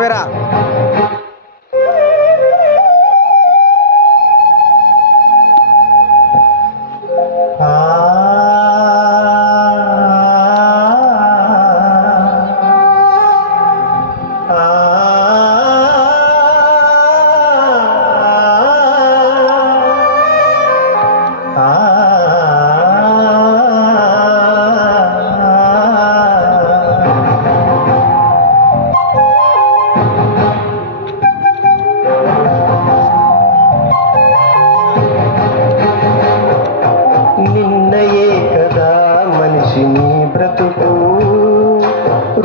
मेरा।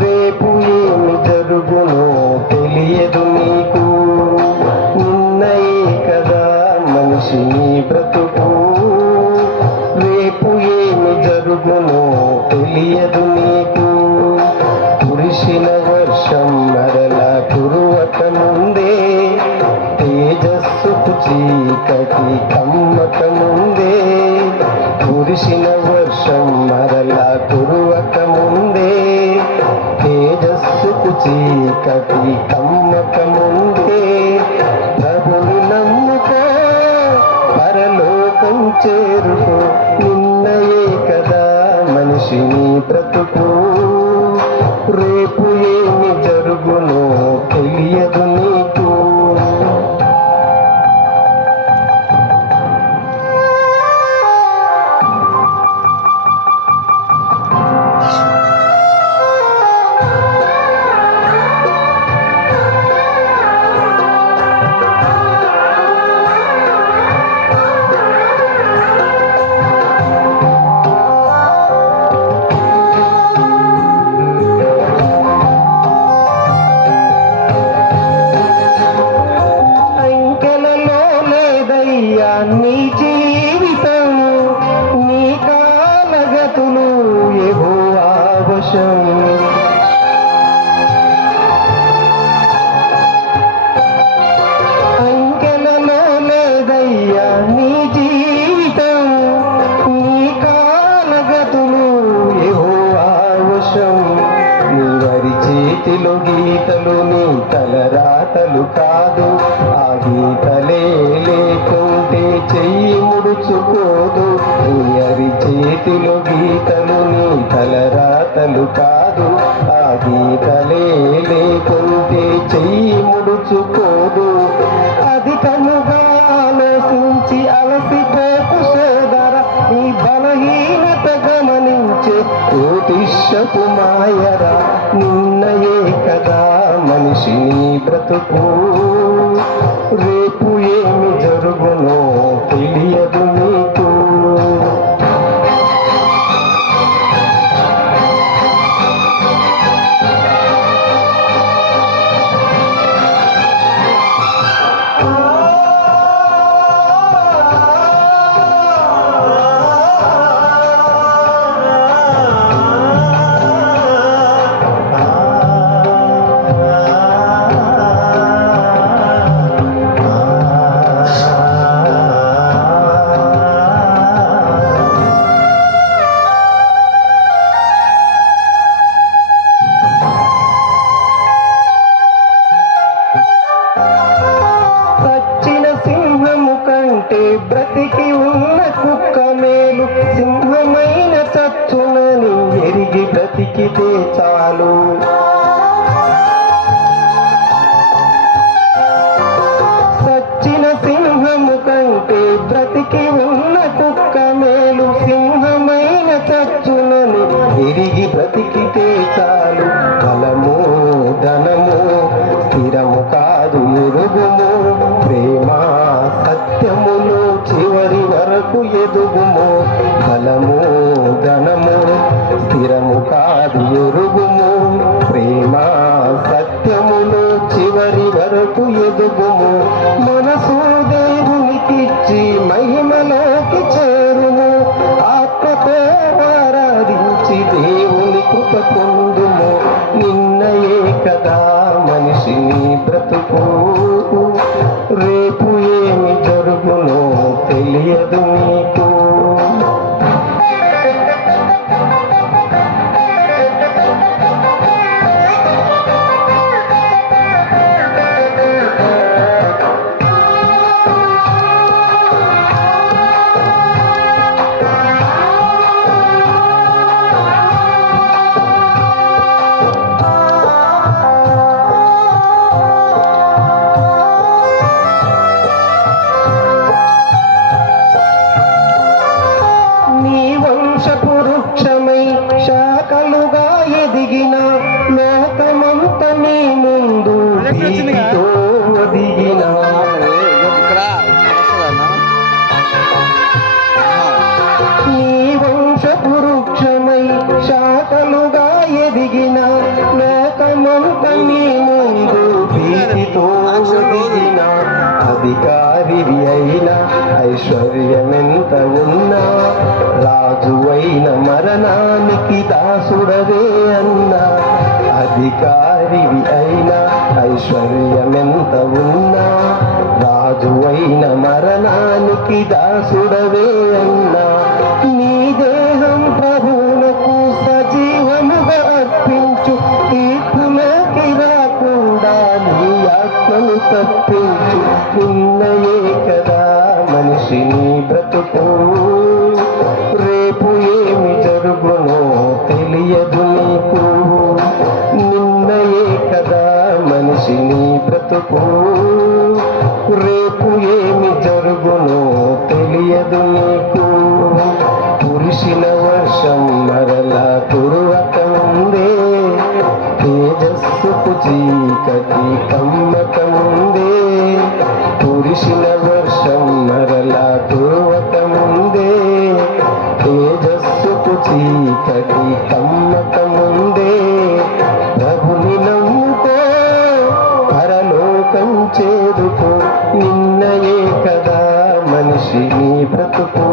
రేపు ఏమి జరుగునో తెలియదు నీకు. నిన్నయే కదా మనిషి నీ బ్రతుకు. రేపు ఏమి జరుగునో తెలియదు నీకు. కురిసిన వర్షం మరలా కురువక ముందే, తేజస్సుకు చీకటి కమ్మక ముందే, కురిసిన వర్షం మరలా కురువక ముందే, తేజస్సుకు చీకటి కమ్మక ముందే, ప్రభుని నమ్ముకో పరలోకం చేరుకో. నిన్నయే కదా మనిషి నీ బ్రతుకు. రేపు ఏమి జరుగునో తెలియదు నీకు. నీ జీవితం నీ కాలగతులు యెహోవా వశం. అంకెలలో లేదయ్యా నీ జీవితం, నీ కాలగతులు యెహోవా వశం. నీ వారి చేతిలో గీతలు నీ తలరాతలు కాదు. ఆ గీతలే లేకుంటే చెయ్యి ముడుచుకోదు. నీ అరి చేతిలో గీతలు నీ తలరాతలు కాదు. ఆ గీతలే లేకుంటే చెయ్యి ముడుచుకోదు. అధికముగా ఆలోచించి అలసిపోకు సోదర, నీ బలహీనత గమనించే జ్యోతిష్యపు మాయరా. నిన్నయే కదా మనిషి నీ బ్రతుకు. రేపు ఏమి జరుగునో తెలియదు నీకు. బ్రతికి ఉన్న కుక్క మేలు, సింహమైన చచ్చునని ఎరిగి బ్రతికితే చాలు. సచ్చిన సింహము కంటే బ్రతికి ఉన్న కుక్క మేలు, సింహమైన చచ్చునని ఎరిగి బ్రతికితే చాలు. బలము ధనము స్థిరము కాదు ఎరుగుము, ప్రేమ సత్యములు చివరి వరకు ఎదుగుము. బలము ధనము స్థిరము కాదు ఎరుగుము, ప్రేమ సత్యములు చివరి వరకు ఎదుగుము. మనసు దేవునికిచ్చి మహిమలోకి చేరుము. ఆత్మతో ఆరాధించి దేవుని కృప పొందుము. నిన్నయే కదా మనిషి నీ బ్రతుకు. రేపు ఏమి జరుగునో తెలియదు నీకు. భీతితో ఒదిగిన నీ వంశపురుక్షమై శాఖలుగా ఎదిగిన లోకమంత నీ ముందు భీతితో ఒదిగిన అధికారివి అయిన ఐశ్వర్యమెంత ఉన్నా రాజువైన మరణానికి దాసుడవే అన్నా అధికారివి అయిన ఐశ్వర్యమెంత ఉన్నా రాజువైన మరణానికి దాసుడవే అన్నా నీ దేహం ప్రభువులకు సజీవముగా అర్పించు తీర్పులోకి రాకుండా నీ ఆత్మను తప్పించు నిన్నయే కదా మనిషి నీ బ్రతుకు రేపు ఏమి జరుగునో తెలియదు నీకు నిన్నయే కదా మనిషి నీ బ్రతుకు రేపు ఏమి జరుగునో తెలియదు నీకు కురిసిన వర్షం మరలా కురువక ముందే తేజస్సుకు చీకటి కమ్మక ముందే కురిసిన వర్షం మరలా కురువక ముందే తేజస్సుకు చీకటి కమ్మక ముందే ప్రభుని నమ్ముకో పరలోకం చేరుకో నిన్నయే కదా మనిషి నీ బ్రతుకు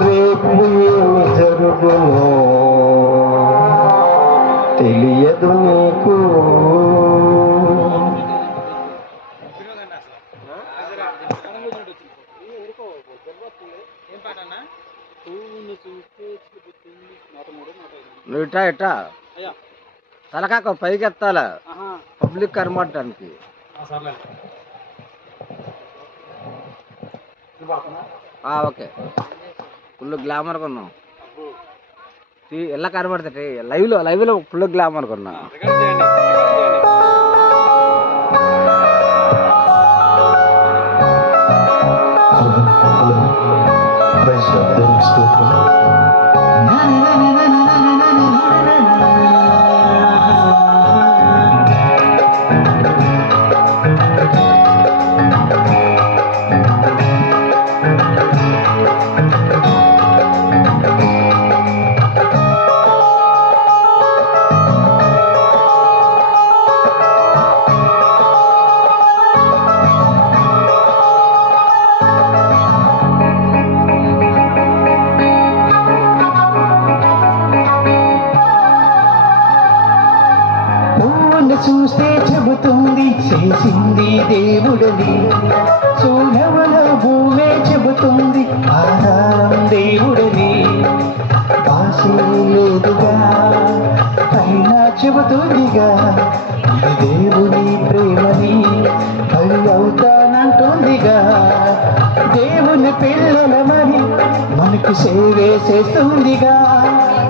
రేపు ఏమి జరుగునో తెలియదు నీకు నువ్వు ఇట్టా ఇట్టా తలకాక పైకి ఎత్తాల పబ్లిక్ కనబడటానికి ఓకే ఫుల్ గ్లామర్ కొన్నాం ఎలా కనబడతాయి లైవ్ లో ఫుల్ గ్లామర్ కొన్నా చూస్తే చెబుతుంది చేసింది దేవుడని సూర్యముల భూమే చెబుతుంది ఆధారం దేవుడని భాషే లేదుగా అయినా చెబుతుందిగా ఇది దేవుని ప్రేమని బలి అవుతానంటుందిగా దేవుని పిల్లలమని మనకు సేవే చేస్తుందిగా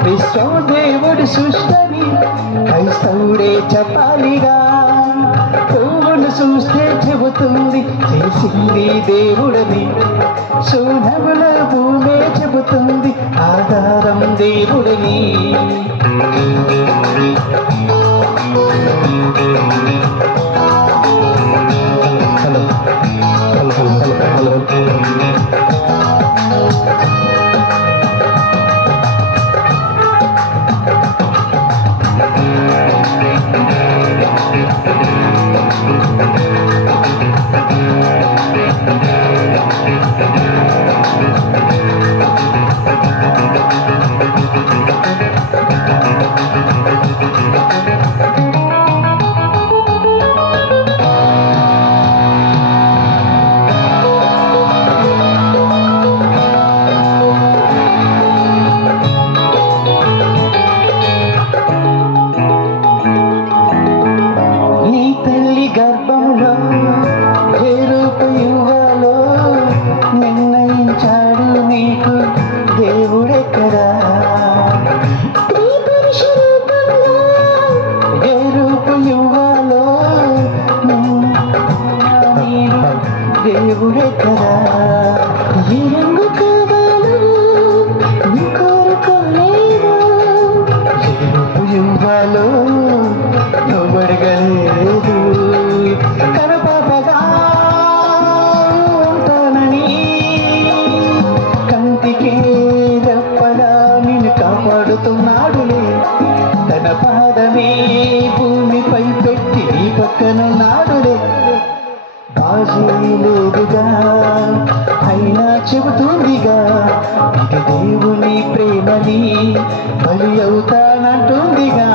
విశ్వం దేవుడు సృష్టని క్రైస్తవుడే చెప్పాలిగా పువ్వును చూస్తే చెబుతుంది చేసింది దేవుడని సూనముల భూమే చెబుతుంది ఆధారం దేవుడని గర్భంలో ఏ రూపు ఇవ్వాలో నిర్ణయించాడు నీకు దేవుడెక్కడా ఏ రూపు ఇవ్వాలో దేవుడెక్కడా ఏ రంగు కావాలో నీ కోరుకోలేదా ఏ రూపు ఇవ్వాలో నువ్వు అడగలేదు చెబుతుందిగా ఇది దేవుని ప్రేమని బలి అవుతానంటుందిగా.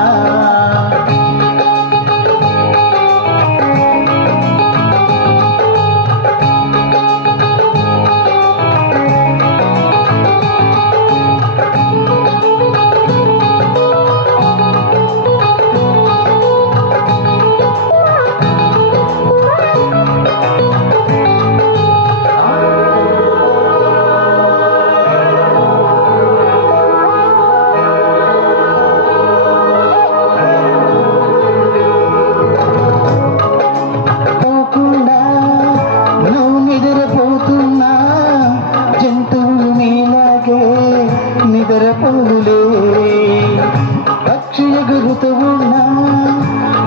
పక్షి ఎగురుతూ ఉన్నా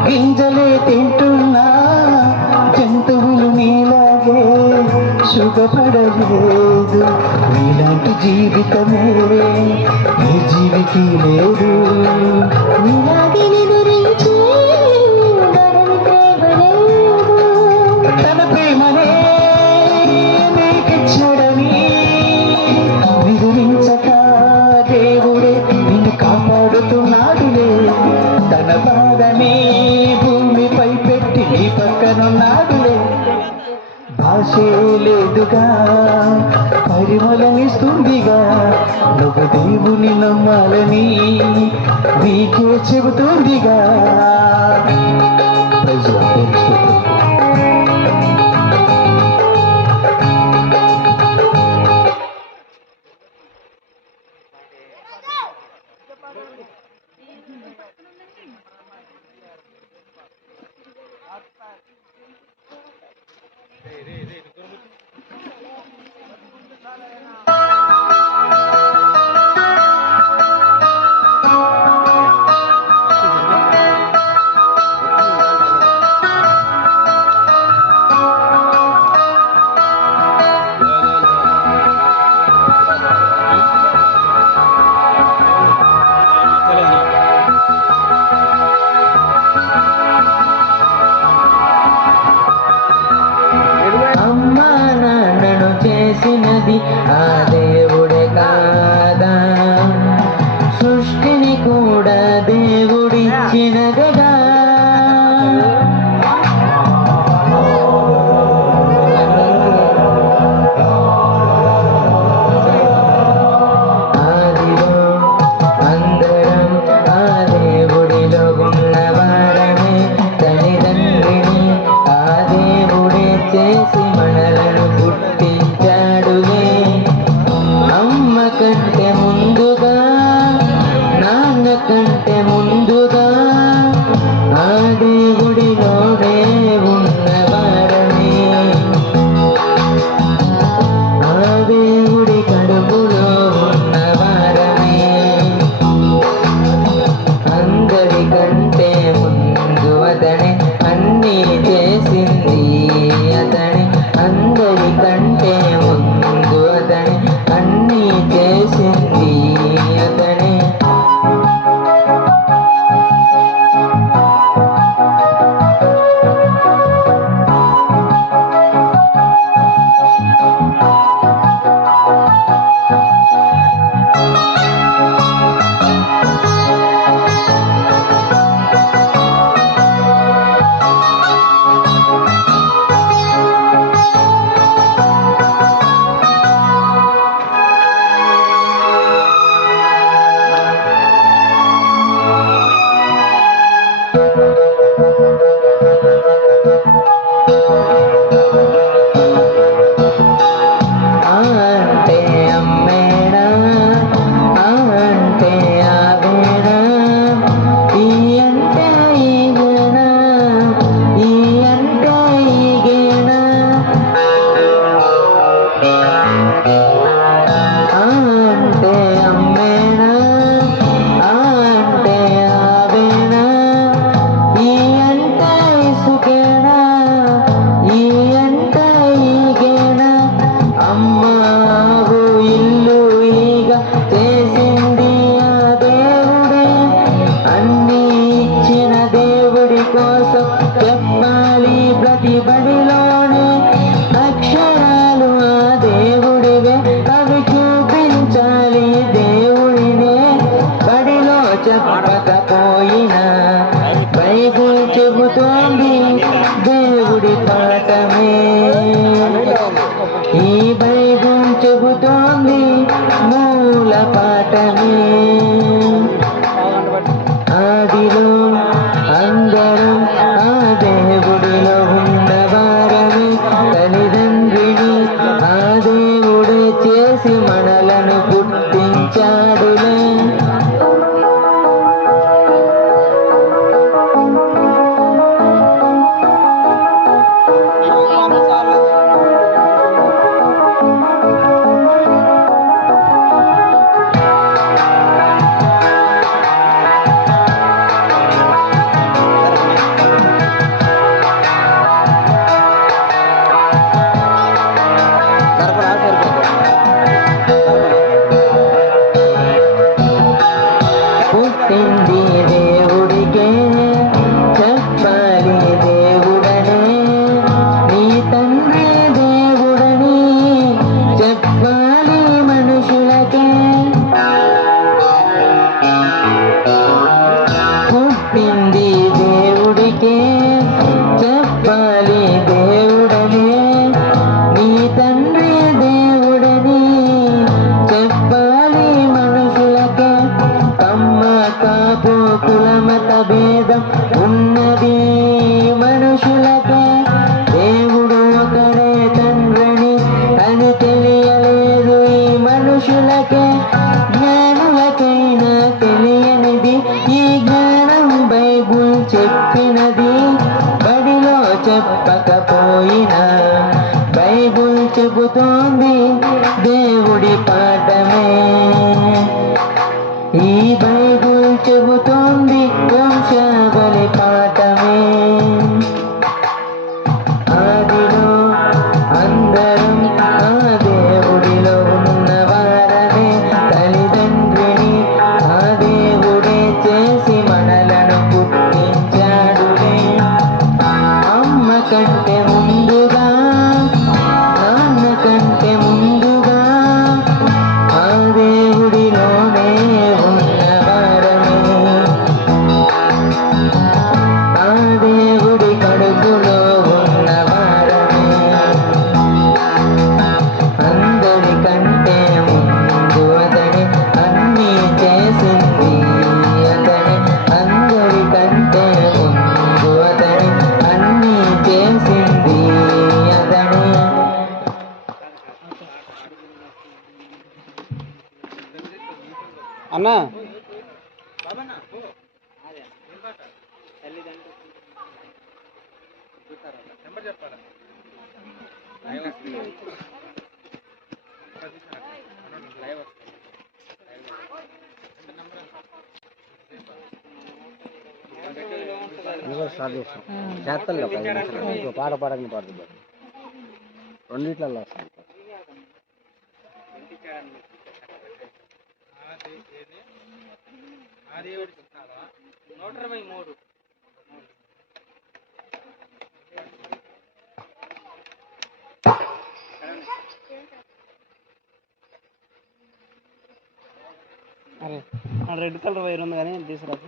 గింజలే తింటున్నా జంతువులు నీలాగే సుఖపడలేదు. నీలాంటి జీవితమే ఏ జీవికి లేదు. తన ప్రేమనే నీకిచ్చాడని వివరించక దేవుడే నిన్ను కాపాడుతున్నాడులే. తన బాధని భూమిపై పెట్టి నీ పక్కనున్నాడులే. భాషే లేదుగా పరిమళనిస్తుందిగా నువ్వు దేవుని నమ్మాలని నీకే చెబుతుందిగా. చేసినది ఆ దేవుడే కాదా, సృష్టిని కూడా దేవుడిచ్చినదిగా. ఆదిలో అందరం ఆ దేవుడిలో ఉన్నవారమే, తల్లిదండ్రిని ఆ దేవుడే చేసి మనలను పుట్టించాడులే. అమ్మ కంటే ముందుగా నాన్న కంటే ముందుగా ఆ దేవుడిలోనే ఉన్నవారమే. ఆ దేవుడి కడుపులో ఉన్నవారమే. అందరికంటే ముందు అతనే అన్నీ చేసింది అతనే. అందరికంటే ముందు అతనే అన్నీ చేసింది అతనే. అంటే అమ్మేనా, అంటే ఆవేనా, ఈ అంటే ఈగేనా, ఈ అంటే ఈగేనా. అంటే అమ్మేనా, అంటే ఆవేనా, ఈ అంటే ఇసుకేనా, ఈ అంటే ఈగేనా. అమ్మావు ఇల్లు ఈగ చేసింది ఆ దేవుడే. అన్నీ ఇచ్చిన దేవుడి కోసం చెప్పాలి ప్రతి బడిలోనే అక్షరాలు ఆ దేవుడివే. దేవుడి పాఠమే. ఈ బైబిల్ చెబుతోంది మూల పాఠమే. ఆదిలో అందరం ఆ దేవుడిలో ఉన్నవారమే. తల్లిదండ్రిని ఆ దేవుడే చేసి మనలను పుట్టించాడులే. పుట్టింది దేవుడికే చెప్పాలి దేవుడనే. నీ తండ్రి దేవుడని చెప్పాలి మనుషులకే. పుట్టింది దేవుడికే చెప్పాలి దేవుడనే. నీ తండ్రి దేవుడని చెప్పాలి మనుషులకే. కమ్మ కాపు కులమత భేదం ఉన్నది మనుషులకే. దేవుడు ఒకడే తండ్రిని అది తెలియలేదు ఈ మనుషులకే. జ్ఞానులకైనా తెలియనిది ఈ జ్ఞానం బైబుల్ చెప్పినది. బడిలో చెప్పకపోయినా బైబుల్ చెబుతోంది దేవుడి పాఠమే. ఈ బైబిల్ చెబుతోంది వంశావళి పాఠమే. ఆదిలో అందరం ఆ దేవుడిలో ఉన్నవారమే. తల్లిదండ్రిని ఆ దేవుడే చేసి మనలను పుట్టించాడులే. అమ్మ కంటే ముందుగా నాన్న కంటే ముందుగా ఆ దేవుడిలోనే ఉన్నవారమే. ఆ దేవుడి కడుపులో ఉన్నవారమే. అందరికంటే ముందు అతడే అన్నీ చేసింది అతడే. అందరికంటే ముందు అతడే అన్నీ చేసింది అతడే. అన్నా స్టార్ట్ చేస్తాం చేస్తాను. 5 నిమిషాలు పాట పాడని పాడుతుంది రెండిట్లలో వస్తాను. అరే రెడ్ కలర్ వైర్ ఉంది కానీ తీసుకురాదు.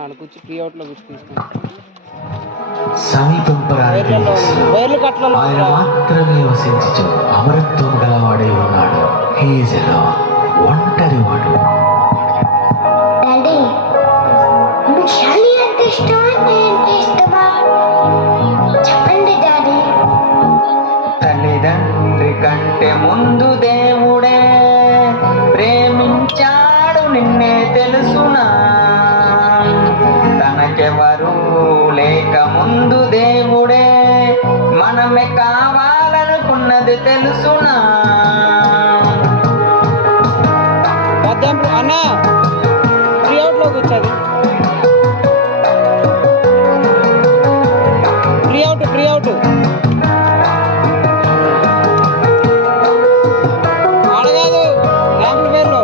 ఆడ కూర్చి ఫ్రీ అవుట్లో కూర్చి తీసుకుంటాం. సమీపింపరాని వైర్లు కట్టలో ఆయన మాత్రమే వసించు అమరత్వం గలవాడై ఉన్నాడు. హీజలో ఒంటరి వాడు. డాడీ మీకు శాలి అంటే ఇష్టమా నేను ఇష్టమా చెప్పండి డాడీ. తల్లిదండ్రి కంటే ముందు దేవుడే ప్రేమించాడు నిన్నే తెలుసునా. తనకెవరు లేక ముందు దేవుడే మనమే కావాలనుకున్నది తెలుసునా. అన్నా ఫ్రీ అవుట్లో కూర్చోది. ఫ్రీ అవుట్ ఆడగాదు యాంప్లిఫైర్లో.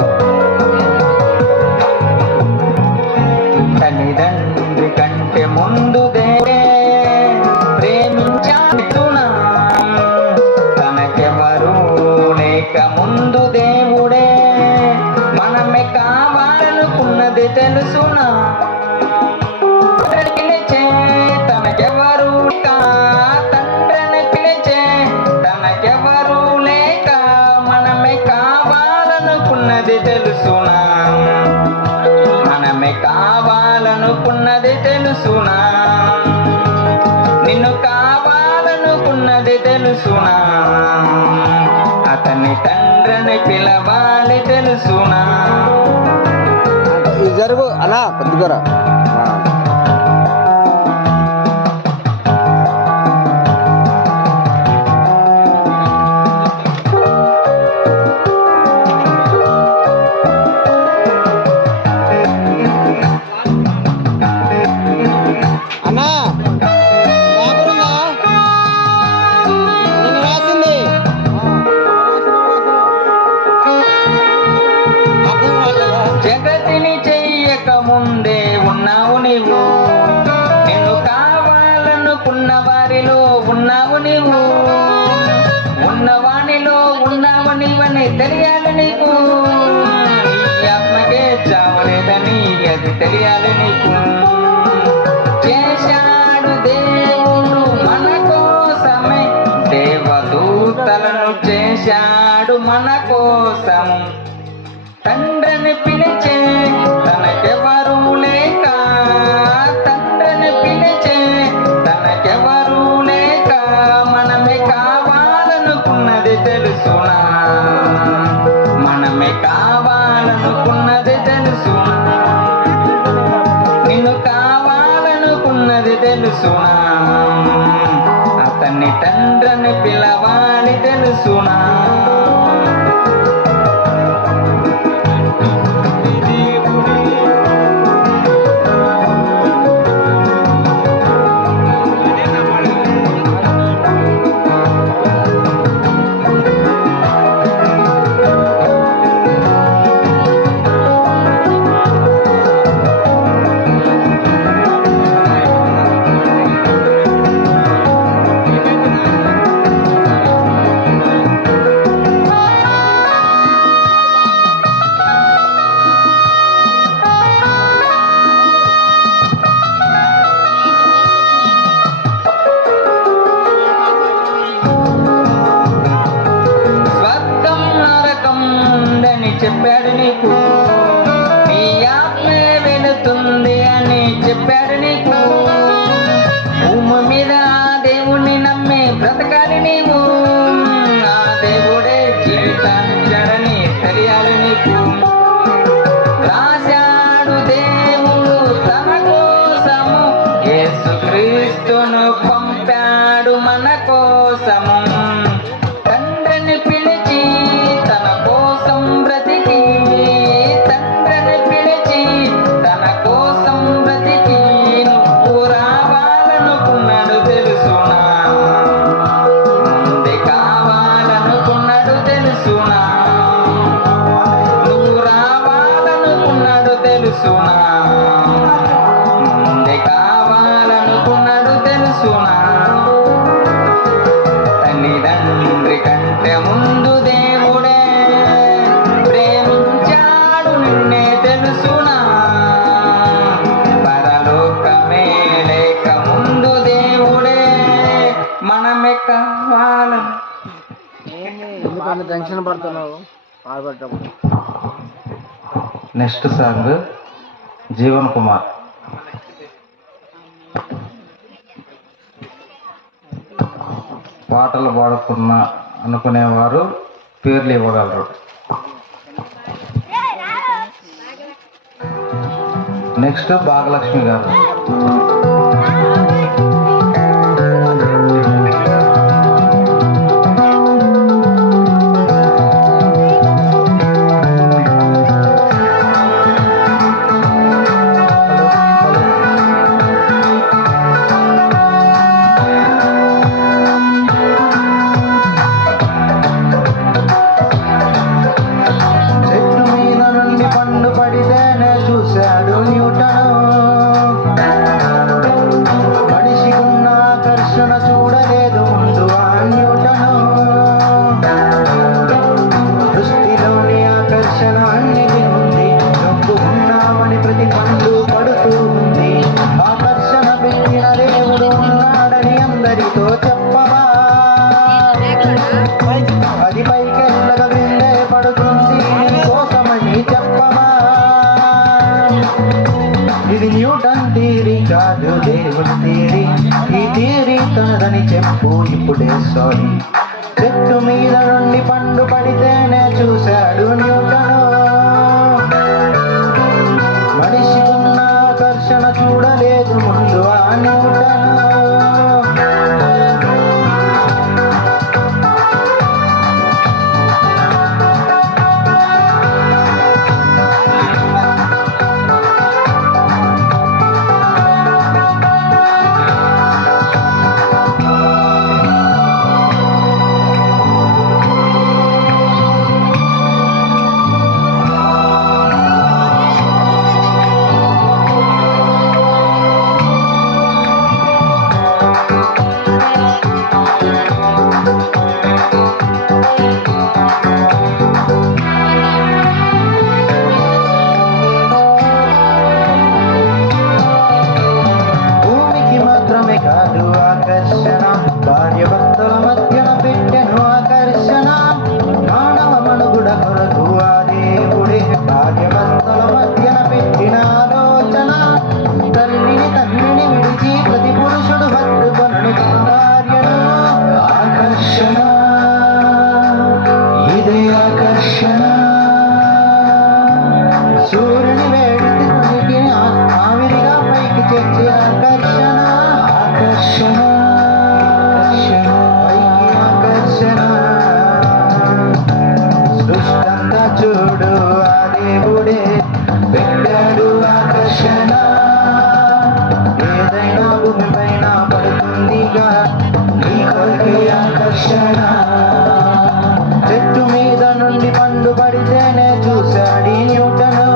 తల్లిదండ్రి కంటే ముందు దేవుడే ప్రేమించాడునా. తనకెవరు తనకెవరు తండ్రిని పిలిచే తనకెవరు లేక మనమే కావాలనుకున్నది తెలుసునా మనమే కావాలనుకున్నది తెలుసునా నిన్ను కావాలనుకున్నది తెలుసునా అతని తండ్రిని పిలవాలి తెలుసునా జరుగు అలా కొద్దిగా అన్నా నేను రాసింది అర్థం కాలేదా? జగతిని చెయ్యక ముందే ఉన్నావు నీవు నిన్ను కావాలనుకున్న వారిలో ఉన్నావు నీవు ఉన్నవానిలో ఉన్నావు నీవని తెలియాలి నీకు ఈ ఆత్మకే చావలేదని అది తెలియాలి నీకు చేశాడు దేవుడు మన కోసమే దేవదూతలను చేశాడు మన కోసం తండ్రిని పిలిచే తనకెవరు లేక తండ్రిని పిలిచే తనకెవరు లేక మనమే కావాలనుకున్నది తెలుసునా మనమే కావాలనుకున్నది తెలుసునా నిన్ను కావాలనుకున్నది తెలుసునా అతన్ని తండ్రిని పిలవాలి తెలుసునా స్వర్గం నరకం ఉందని చెప్పాడు నీకు నీ ఆత్మే వెళుతుంది అని చెప్పాడు నీకు భూమి మీద ఆ దేవుణ్ణి నమ్మి బ్రతకాలి నీవు ఆ దేవుడే జీవితాన్నిచ్చాడని తెలియాలి నీకు రాశాడు దేవుడు తన కోసము యేసుక్రీస్తును పంపాడు మన కోసము తండ్రిని పిలిచి తన కోసం బ్రతికి తండ్రిని పిలిచి తన కోసం బ్రతికి నువ్వు రావాలనుకున్నాడు తెలుసునా ముందే కావాలనుకున్నాడు తెలుసునా నువ్వు రావాలనుకున్నాడు తెలుసునా ముందే కావాలనుకున్నాడు తెలుసునా తల్లిదండ్రి కంటే ముందు దేవుడే ప్రేమించాడు నిన్నే తెలుసునా పరలోకమే లేక ముందు దేవుడే మనమే కావాలని ఎందుకంటే టెన్షన్ పడుతున్నావు బాధపడ్డప్పుడు నెక్స్ట్ సాంగ్ జీవన్ కుమార్ పాటలు పాడుకున్న అనుకునేవారు పేర్లు ఇవ్వగలరు నెక్స్ట్ భాగలక్ష్మి గారు చెట్టు మీద నుండి పండు పడితేనే చూశాడు న్యూటను చెప్పు ఇప్పుడే సారీ. చెట్టు మీద నుండి పండు పడితేనే చూశాడు న్యూటను. మనిషికున్న ఆకర్షణ చూడలేదు ముందు ఆ న్యూటను. భూమికి మాత్రమే కాదు ఆకర్షణ, భార్య భర్తల మధ్యన పెట్టెను ఆకర్షణ. మానవ మనుగుడ కొరకు ఆ దేవుడే భార్య భర్తల మధ్యన పెట్టిన ఆలోచన. తల్లిని తండ్రిని విడిచి ప్రతి పురుషుడు హత్తుకొనను తన భార్యను. ఆకర్షణ, ఇదే ఆకర్షణ. సూర్యుని వేడికి తొలికి ఆవిరిగా పైకి తెచ్చి ఆకర్షణ. ఆకర్షణ, పైకి ఆకర్షణ. సృష్టంతా చూడు ఆ దేవుడే పెట్టాడు ఆకర్షణ. ఏదైనా భూమి పైన పడుతుందిగా నీ కొరకే ఆకర్షణ. చెట్టు మీద నుండి పండు పడితేనే చూశాడు న్యూటను.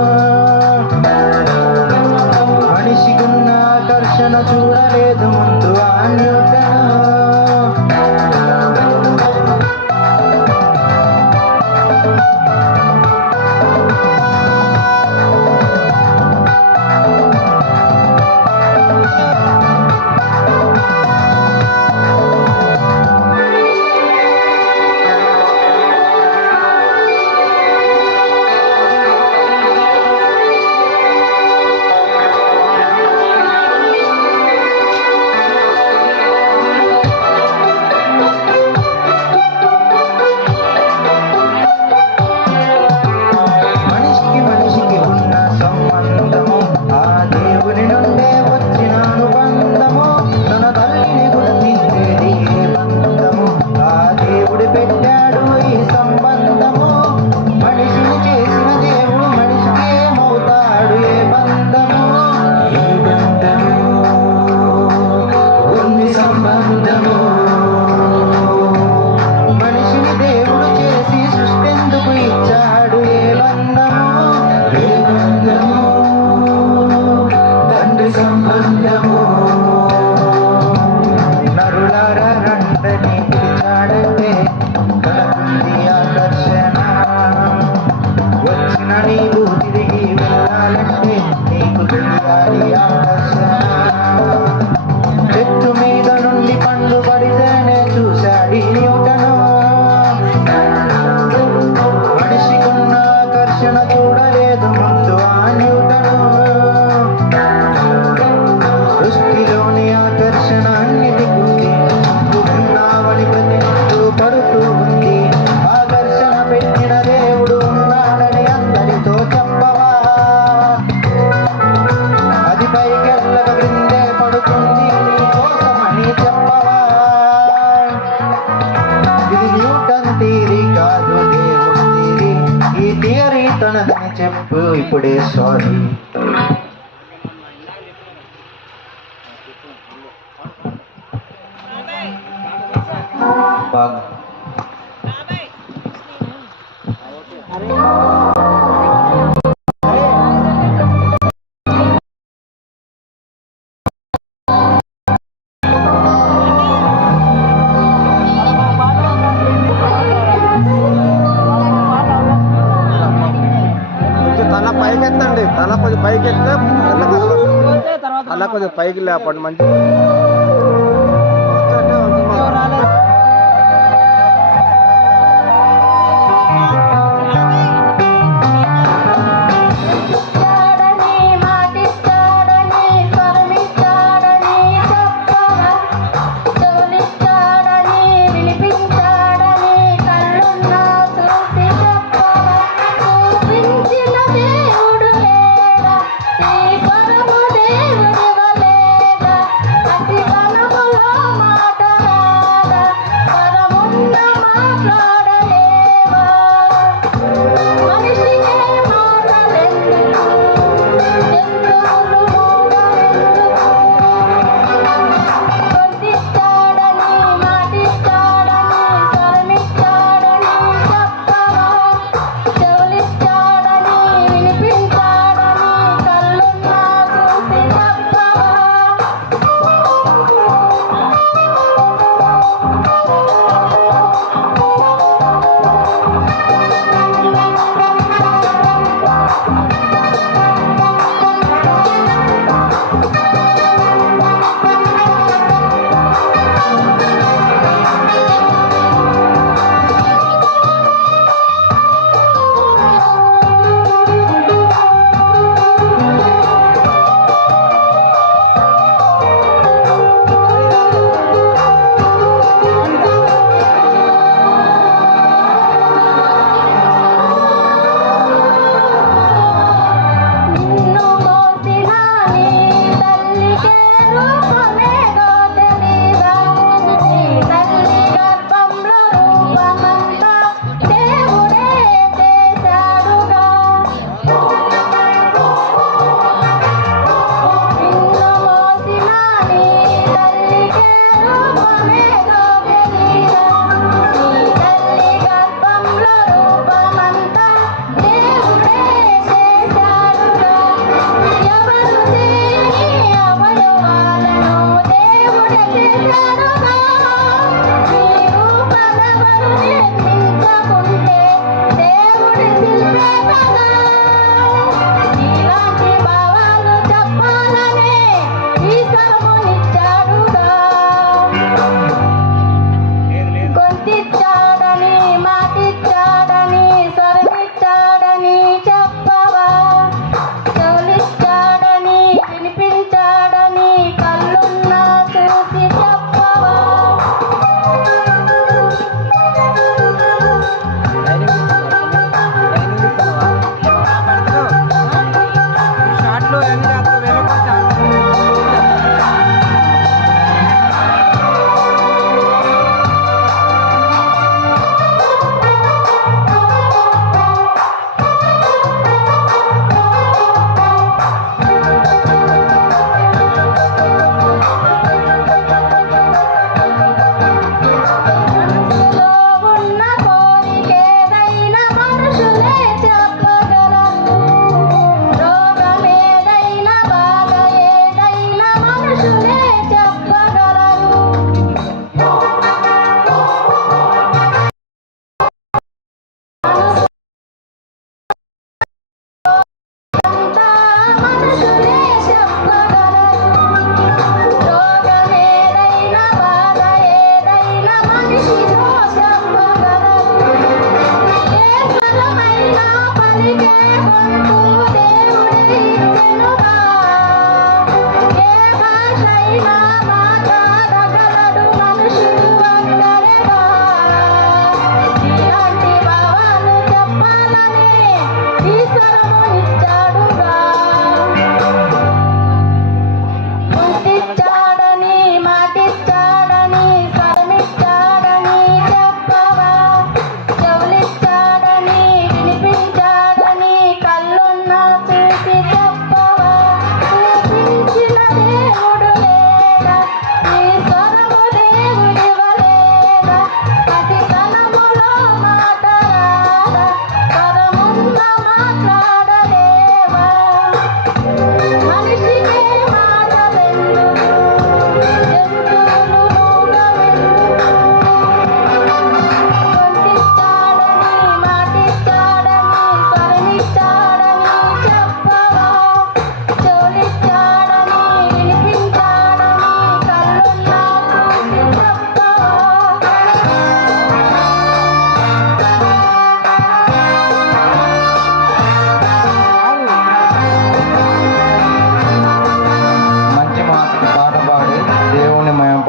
మనిషికున్న ఆకర్షణ చూడలేదు ముందు ఆ న్యూటను. మనిషికి మనిషికి ఉన్న సంబంధము ఆ దేవుని నుండే వచ్చిన అనుబంధము. తన తల్లిని గుర్తించేది ఏ బంధము, ఆ దేవుడు పెట్టాడు ఈ సంబంధము. మనిషిని చేసిన దేవుడు మనిషికి ఏమవుతాడు ఏ బంధము. ఏ బంధము ఉంది సంబంధము. మనిషిని దేవుడు చేసి సృష్టెందుకు ఇచ్చాడు ఏ బంధము. ఏ బంధము, తండ్రి సంబంధము. నరులారా రండని పిలిచాడంటే తనకుంది ఆకర్షణ. వచ్చిన నీవు తిరిగి వెళ్ళాలంటే నీకు తెలియాలి ఆకర్షణ. చెట్టు మీద నుండి పండు పడితేనే చూశాడు న్యూటను. మనిషికున్న ఆకర్షణ చూడలేదు ముందు ఆ న్యూటను. సృష్టిలోని ఆకర్షణ అన్నిటికీ ఉన్నావని ప్రతి ఒక్కరూ పడుతూ ఉంది. ఆకర్షణ పెట్టిన దేవుడు ఉన్నాడని అందరితో చెప్పవా. అది పైకెళ్ళక క్రిందే పడుతుంది నీ కోసమని చెప్పవా. ఇది న్యూటన్ థియరీ కాదు దేవుడి థియరీ. ఈ థియరీ తనదని చెప్పు ఇప్పుడే సారీ. తల పైకి ఎత్తండి, తల కొంచెం పైకి ఎత్తే అలా కొంచెం పైకి లేపండి మంచి. మాటిస్తాడని స్వరమిస్తాడని చెప్పవా.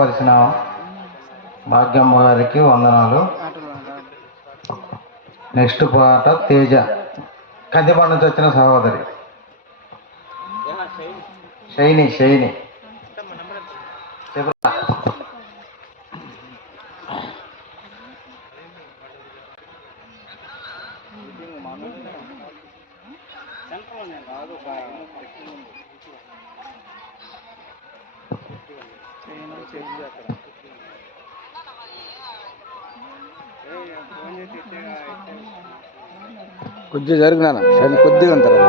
పాడవలసిన భాగ్యమ్మ గారికి వందనాలు. నెక్స్ట్ పాట తేజ, కందిపాడు నుంచి వచ్చిన సహోదరి షైని. చెప్పరా? కొద్దిగా జరిగినా కొద్దిగా అంటారు.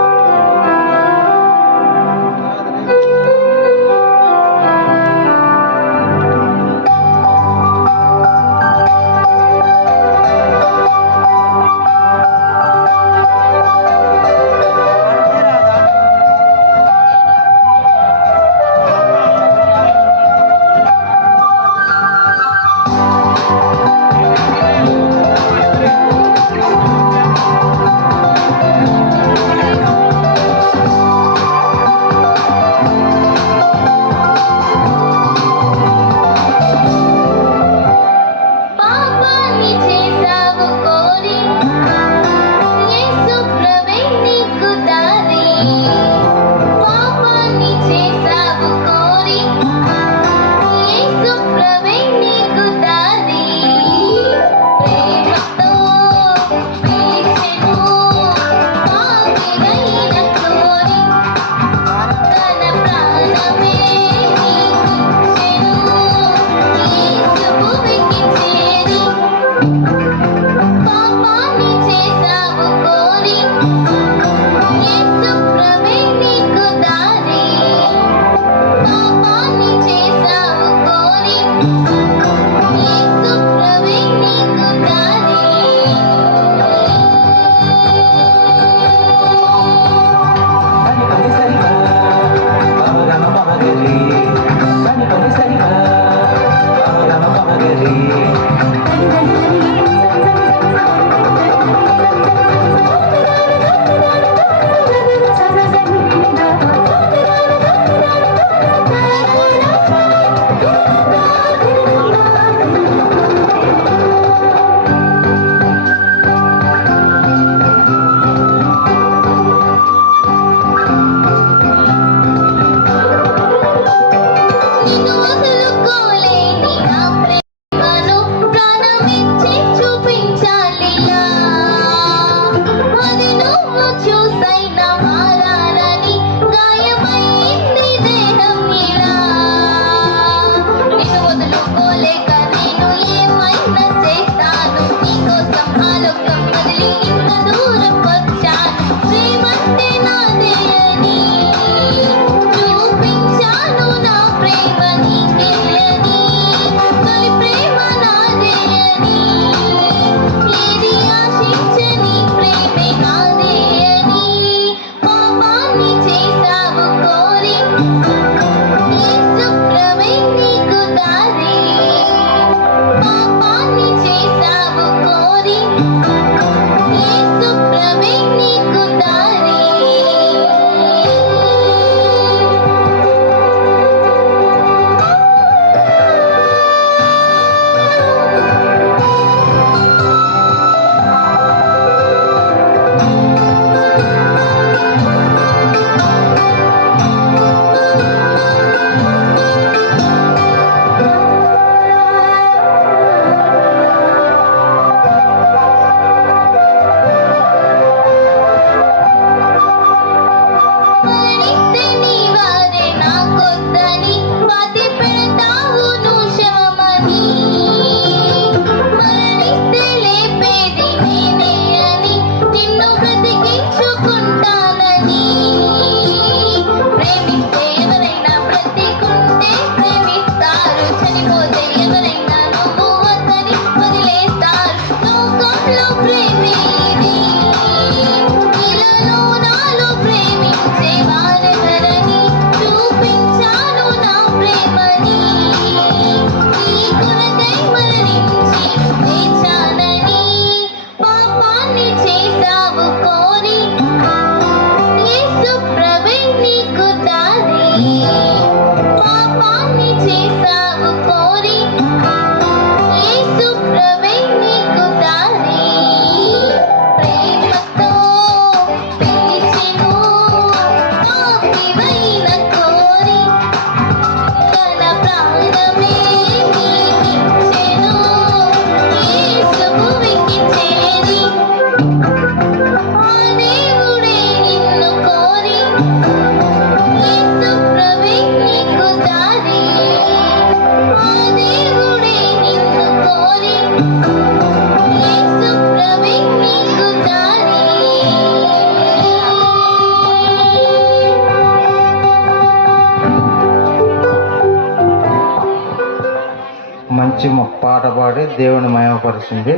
మంచి పాట పాడి దేవుని మయమపరిచింది.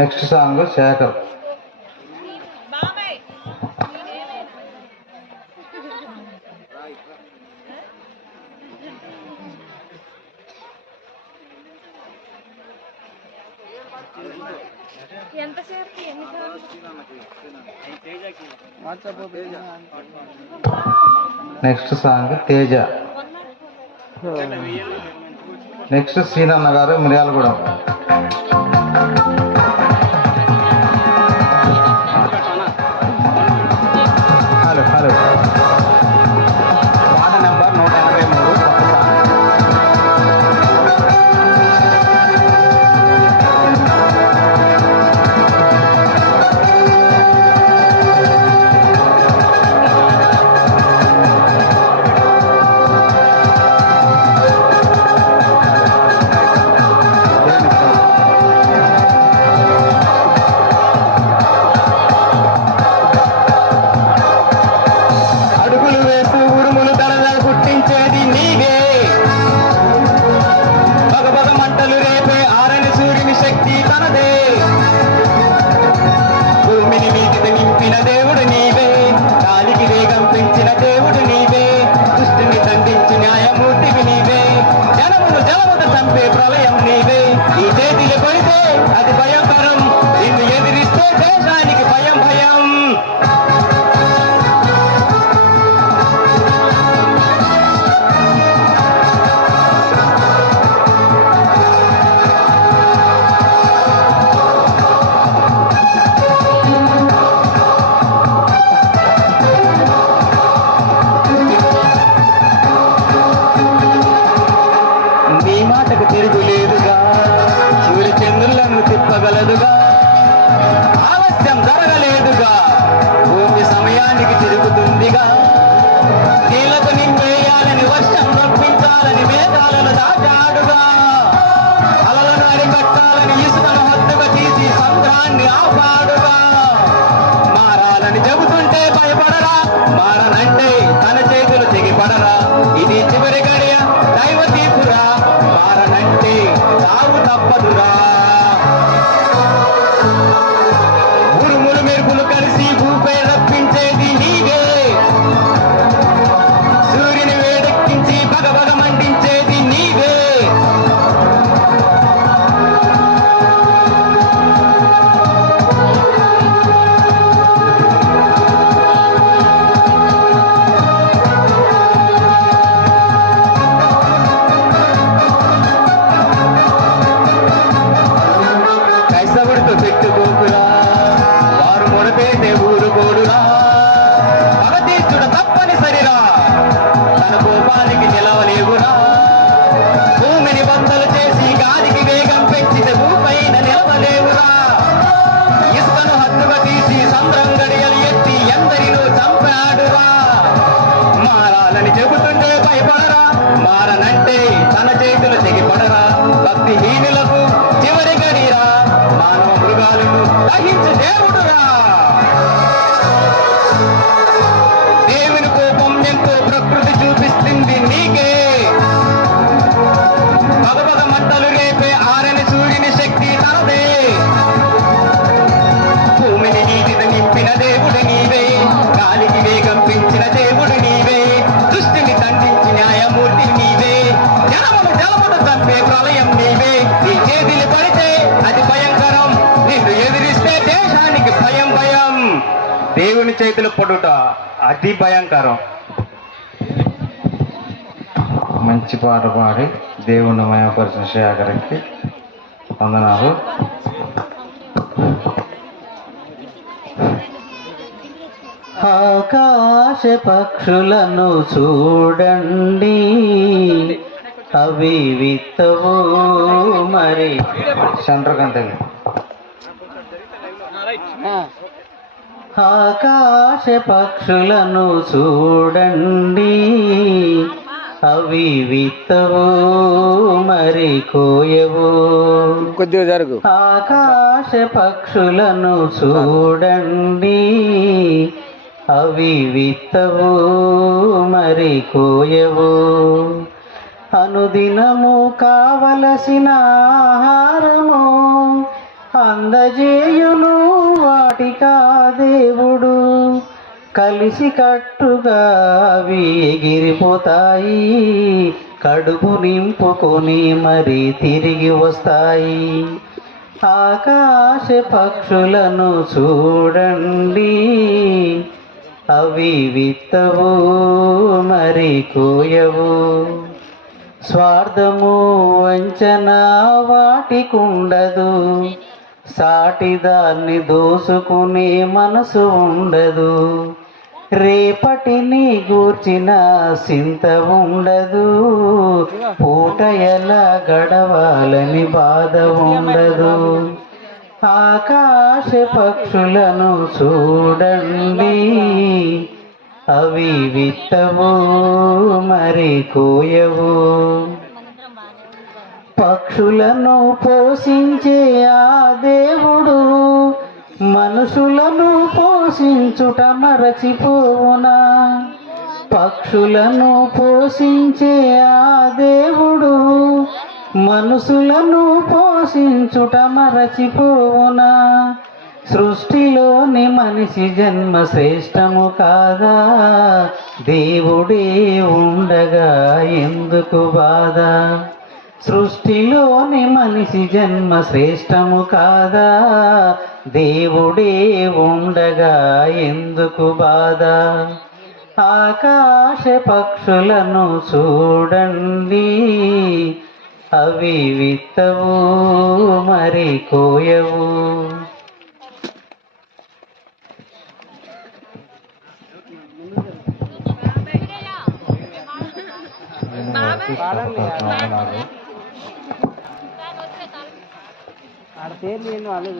Next song Shekhar. Next song Teja. Next సీనన్న గారు మిర్యాలగూడెం. హలో హలో పాట నెంబర్ 183 కొత్త సాంగ్. దేవుని చేతులు పడుట అతి భయంకరం. మంచి పాట పాడి దేవుని మయపరిచిన శేఖర్కి వందనాలు. ఆకాశ పక్షులను చూడండి, అవి విత్తవు మరి చంద్రకంటలు. ఆకాశ పక్షులను చూడండి, అవి విత్తవు మరి కోయవు. కొద్దిగా జరుగు. ఆకాశ పక్షులను చూడండి, అవి విత్తవు మరి కోయవు, అనుదినము కావలసిన ఆహారము అందజేయును వాటికా దేవుడు. కలిసి కట్టుగా అవి ఎగిరిపోతాయి, కడుపు నింపుకొని మరి తిరిగి వస్తాయి. ఆకాశ పక్షులను చూడండి, అవి విత్తవు మరి కోయవు, స్వార్థము వంచన వాటికుండదు, సాటిదాన్ని దోసుకునే మనసు ఉండదు. రేపటిని గూర్చిన చింత ఉండదు, పూట ఎలా గడవాలని బాధ ఉండదు. ఆకాశ పక్షులను చూడండి, అవి విత్తవు మరి కోయవు, పక్షులను పోషించే ఆ దేవుడు మనుషులను పోషించుట మరచిపోవునా? పక్షులను పోషించే ఆ దేవుడు మనుషులను పోషించుట మరచిపోవునా? సృష్టిలోని మనిషి జన్మ శ్రేష్టము కాదా? దేవుడే ఉండగా ఎందుకు బాధ? సృష్టిలోని మనిషి జన్మ శ్రేష్టము కాదా? దేవుడే ఉండగా ఎందుకు బాధ? ఆకాశ పక్షులను చూడండి, అవి విత్తవు మరి కోయవు. ఆడ పేర్లు ఏందో వాళ్ళు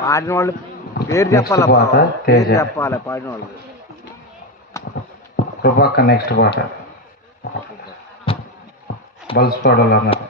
పాడిన వాళ్ళు పేరు చెప్పాలి, Next పాట, పేరు తేజ. చెప్పాలి పాడిన వాళ్ళు. కృపక్క నెక్స్ట్ పాట బల్స్ పాడాలి అన్నారు.